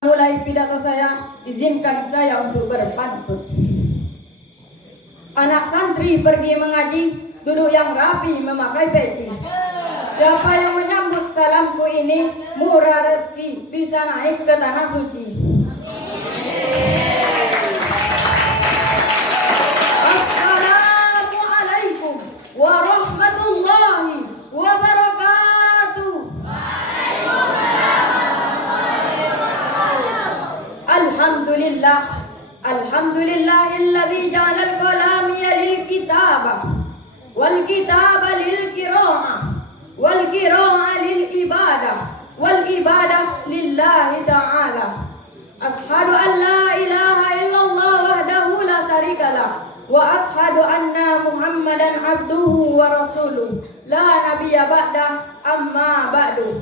Mulai pidato saya, izinkan saya untuk berpantun. Anak santri pergi mengaji, duduk yang rapi memakai peci. Siapa yang menyambut salamku ini, murah rezeki, bisa naik ke tanah suci. Assalamualaikum warahmatullahi wabarakatuh. Alhamdulillahilladzi ja'alal qalamiya lil kitabah wal kitaba lil qiraa'ah wal qiraa'ah lil ibadah wal ibadah lillahi ta'ala. Ashhadu an la ilaha illallah wahdahu la syarikalah wa ashhadu anna Muhammadan abduhu wa rasuluh la nabiyya ba'da amma ba'du.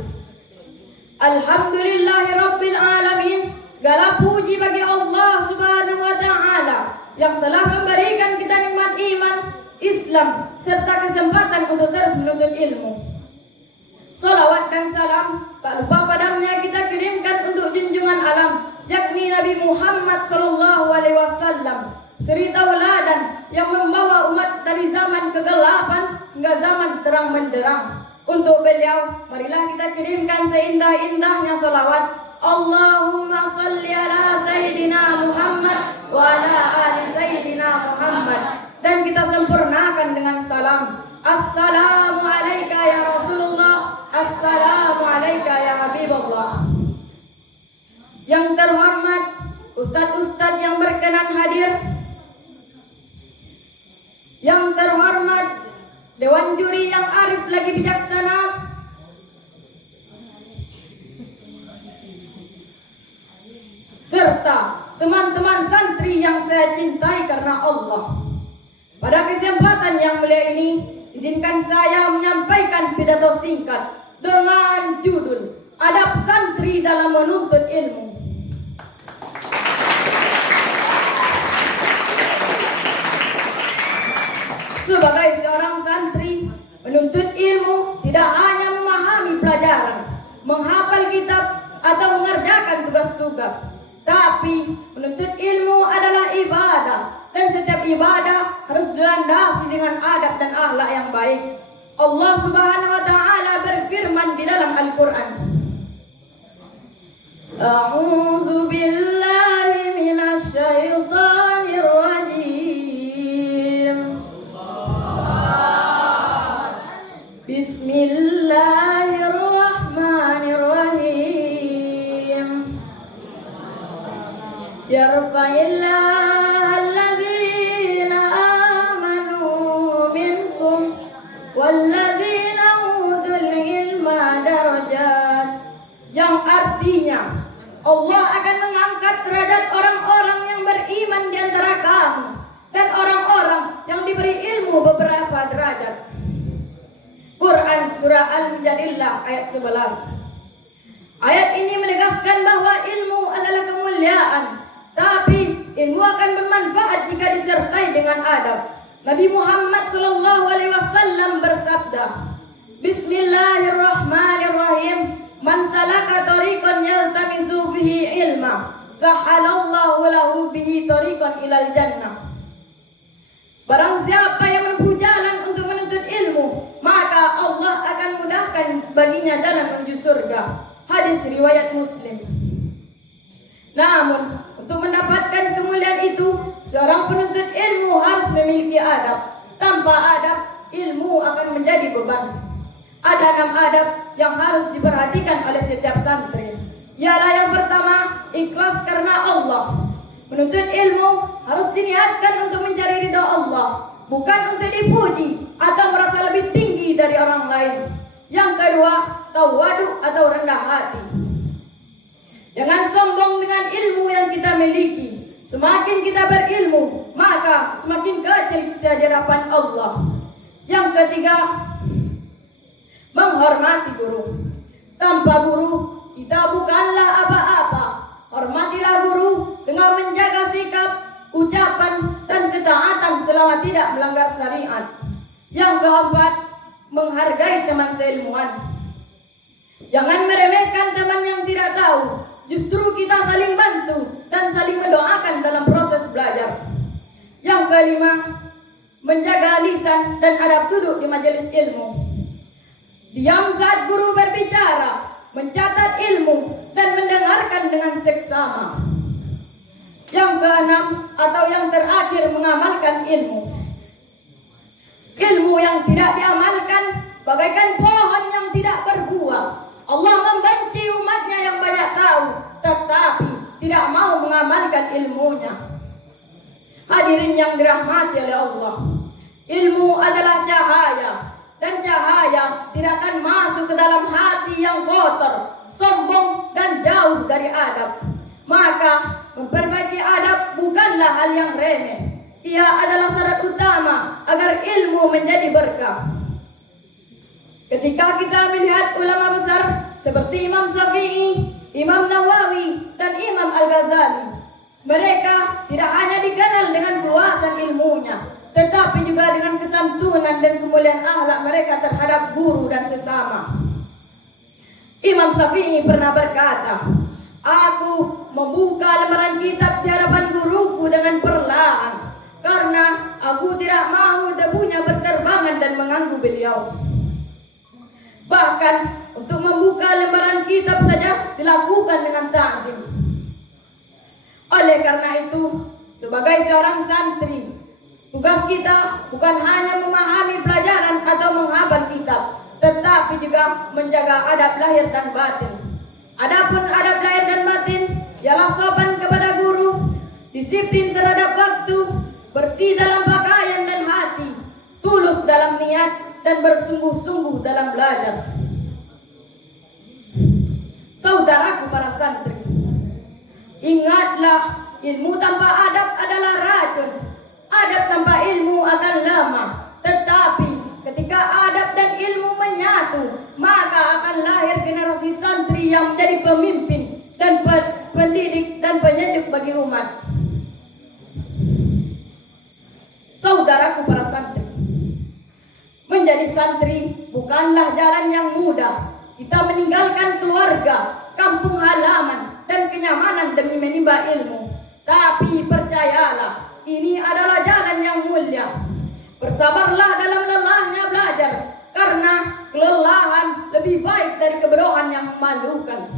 Alhamdulillahi rabbil alamin. Segala puji bagi Allah Subhanahu wa Ta'ala yang telah memberikan kita nikmat iman, Islam, serta kesempatan untuk terus menuntut ilmu. Salawat dan salam tak lupa padamnya kita kirimkan untuk junjungan alam, yakni Nabi Muhammad SAW, suri tauladan yang membawa umat dari zaman kegelapan hingga zaman terang benderang. Untuk beliau, marilah kita kirimkan seindah-indahnya salawat. Allahumma salli ala Sayyidina Muhammad wa ala ali Sayyidina Muhammad. Dan kita sempurnakan dengan salam. Assalamu alayka ya Rasulullah, assalamu alayka ya Habibullah. Yang terhormat ustadz-ustadz yang berkenan hadir, yang terhormat dewan juri yang arif lagi bijaksana, serta teman-teman santri yang saya cintai karena Allah. Pada kesempatan yang mulia ini, izinkan saya menyampaikan pidato singkat dengan judul Adab Santri dalam Menuntut Ilmu. Sebagai seorang santri, menuntut ilmu tidak hanya memahami pelajaran, menghafal kitab, atau mengerjakan tugas-tugas. Tapi menuntut ilmu adalah ibadah, dan setiap ibadah harus dilandasi dengan adab dan akhlak yang baik. Allah Subhanahu wa Ta'ala berfirman di dalam Al-Quran, A'udzu billahi minasy syaithanir rajim. Bismillahirrahmanirrahim. Yarfa'illahu alladhina amanu minkum walladhina utul ilma darajat. Yang artinya Allah akan mengangkat derajat orang-orang yang beriman di antara kamu dan orang-orang yang diberi ilmu beberapa derajat. Quran surah Al-Mujadilah ayat 11. Ayat ini menegaskan bahwa ilmu adalah kemuliaan, tapi ilmu akan bermanfaat jika disertai dengan adab. Nabi Muhammad SAW bersabda, Bismillahirrahmanirrahim. Man salaka tariqan yaltamisu fihi ilma, sahalallahu lahu bihi tariqan ilal jannah. Barang siapa yang menempuh jalan untuk menuntut ilmu, maka Allah akan mudahkan baginya jalan menuju surga. Hadis riwayat Muslim. Namun, untuk mendapatkan kemuliaan itu, seorang penuntut ilmu harus memiliki adab. Tanpa adab, ilmu akan menjadi beban. Ada 6 adab yang harus diperhatikan oleh setiap santri. Ialah yang pertama, ikhlas karena Allah. Menuntut ilmu harus diniatkan untuk mencari ridha Allah, bukan untuk dipuji atau merasa lebih tinggi dari orang lain. Yang kedua, tawadu atau rendah hati. Jangan sombong dengan ilmu yang kita miliki. Semakin kita berilmu, maka semakin kecil kita di hadapan Allah. Yang ketiga, menghormati guru. Tanpa guru, kita bukanlah apa-apa. Hormatilah guru dengan menjaga sikap, ucapan, dan ketaatan selama tidak melanggar syariat. Yang keempat, menghargai teman seilmuan. Jangan meremehkan teman yang tidak tahu. justru kita saling bantu dan saling mendoakan dalam proses belajar. Yang kelima, menjaga lisan dan adab duduk di majelis ilmu. Diam saat guru berbicara, mencatat ilmu dan mendengarkan dengan seksama. Yang keenam atau yang terakhir, mengamalkan ilmu. Ilmu yang tidak diamalkan bagaikan pohon yang tidak berbuah. Allah membenci umatnya yang banyak tahu tetapi tidak mau mengamalkan ilmunya. Hadirin yang dirahmati oleh Allah, ilmu adalah cahaya, dan cahaya tidak akan masuk ke dalam hati yang kotor, sombong dan jauh dari adab. Maka memperbaiki adab bukanlah hal yang remeh. Ia adalah syarat utama agar ilmu menjadi berkah. Ketika kita melihat ulama besar seperti Imam Syafi'i, Imam Nawawi, dan Imam Al-Ghazali, mereka tidak hanya dikenal dengan keluasan ilmunya, tetapi juga dengan kesantunan dan kemuliaan akhlak mereka terhadap guru dan sesama. Imam Syafi'i pernah berkata, "Aku membuka lembaran kitab di hadapan guruku dengan perlahan, karena aku tidak mau debunya berterbangan dan mengganggu beliau." Bahkan untuk membuka lembaran kitab saja dilakukan dengan ta'zim. Oleh karena itu, sebagai seorang santri, tugas kita bukan hanya memahami pelajaran atau menghafal kitab, tetapi juga menjaga adab lahir dan batin. Adapun adab lahir dan batin ialah sopan kepada guru, disiplin terhadap waktu, bersih dalam pakaian dan hati, tulus dalam niat, dan bersungguh-sungguh dalam belajar. Saudaraku para santri, ingatlah, ilmu tanpa adab adalah racun. Adab tanpa ilmu akan lemah. Tetapi ketika adab dan ilmu menyatu, maka akan lahir generasi santri yang menjadi pemimpin dan pendidik dan penyejuk bagi umat. Saudaraku para santri, menjadi santri bukanlah jalan yang mudah. Kita meninggalkan keluarga, kampung halaman, dan kenyamanan demi menimba ilmu. Tapi percayalah, ini adalah jalan yang mulia. Bersabarlah dalam lelahnya belajar, karena kelelahan lebih baik dari kebodohan yang memalukan.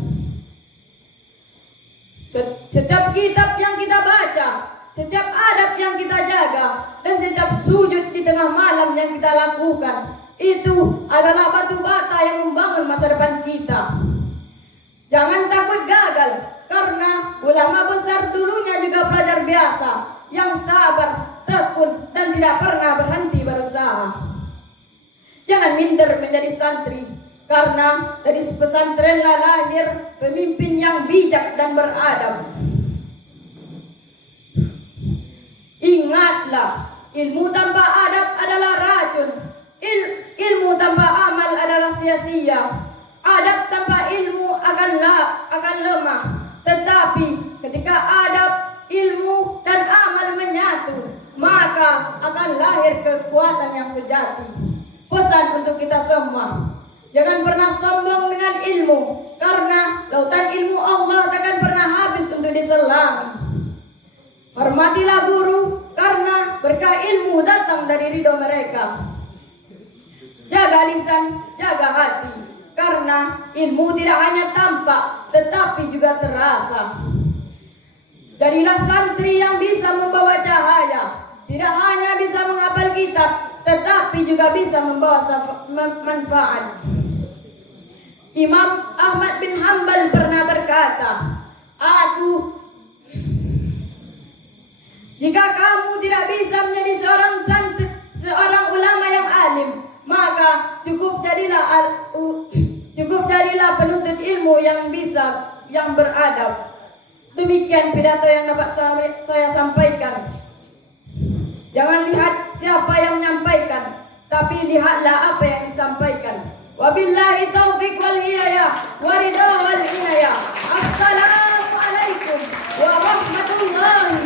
Setiap kitab yang kita baca, setiap adab yang kita jaga, dan setiap sujud di tengah malam yang kita lakukan, itu adalah batu bata yang membangun masa depan kita. Jangan takut gagal, karena ulama besar dulunya juga pelajar biasa yang sabar, tekun, dan tidak pernah berhenti berusaha. Jangan minder menjadi santri, karena dari pesantrenlah lahir pemimpin yang bijak dan beradab. Ingatlah, ilmu tanpa adab adalah racun. Ilmu tanpa amal adalah sia-sia. Adab tanpa ilmu akan lemah. Tetapi ketika adab, ilmu, dan amal menyatu, maka akan lahir kekuatan yang sejati. Pesan untuk kita semua, jangan pernah sombong dengan ilmu, karena lautan ilmu Allah takkan pernah habis untuk diselami. Hormatilah guru, karena berkah ilmu datang dari ridho mereka. Jaga lisan, jaga hati, karena ilmu tidak hanya tampak, tetapi juga terasa. Jadilah santri yang bisa membawa cahaya, tidak hanya bisa menghafal kitab, tetapi juga bisa membawa manfaat. Imam Ahmad bin Hanbal pernah berkata, jika kamu tidak bisa menjadi seorang ulama yang alim, maka cukup jadilah penuntut ilmu yang beradab. Demikian pidato yang dapat saya sampaikan. Jangan lihat siapa yang menyampaikan, tapi lihatlah apa yang disampaikan. Wabillahi taufiq wal hidayah, wa ridha wal inayah. Assalamualaikum warahmatullahi